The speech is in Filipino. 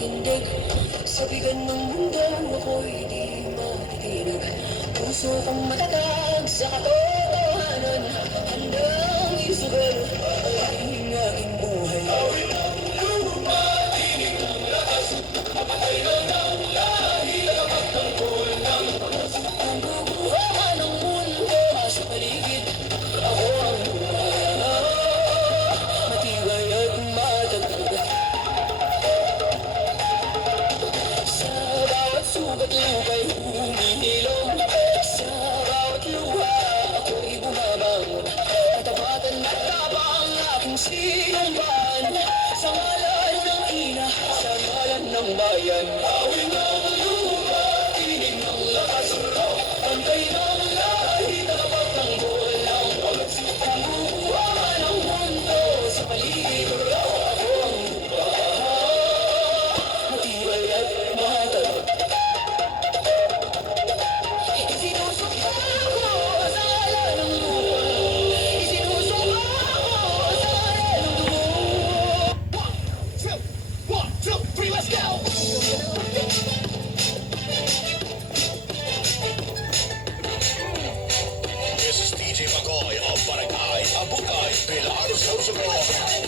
tindig. Sa bigan ng mundo ako'y di matitinag. Puso kong matatag sa katotohanan, handang isugal ang aking buhay. Awit ang luma, tinig ng lakas, mapatay ka ng lahi, nakapagtanggol ng panas. Ang guguha ng mundo sa paligid, ako ang buhay, matibay at matatag. Sa bawat sugat lupa'y humihilom, sa bawat luha ako'y bumabangon. Katapatan at tapang aking sinumban, sa ngalan ng ina, sa ngalan ng bayan. Awin ng lupa, tinig ng lakas, pantay ng lahi, nakapagtanggol ng pagas. Ang bubuha ng mundo sa paligid, ako ang matibay at matatag. Isinusumpa ako sa ngalan ng lupa, isinusumpa ako sa ngalan ng dugo. 1, 2, 1, 2, 3, let's go! This is DJ Magoy of Barangay Abukay, Pilar, Sorsogon.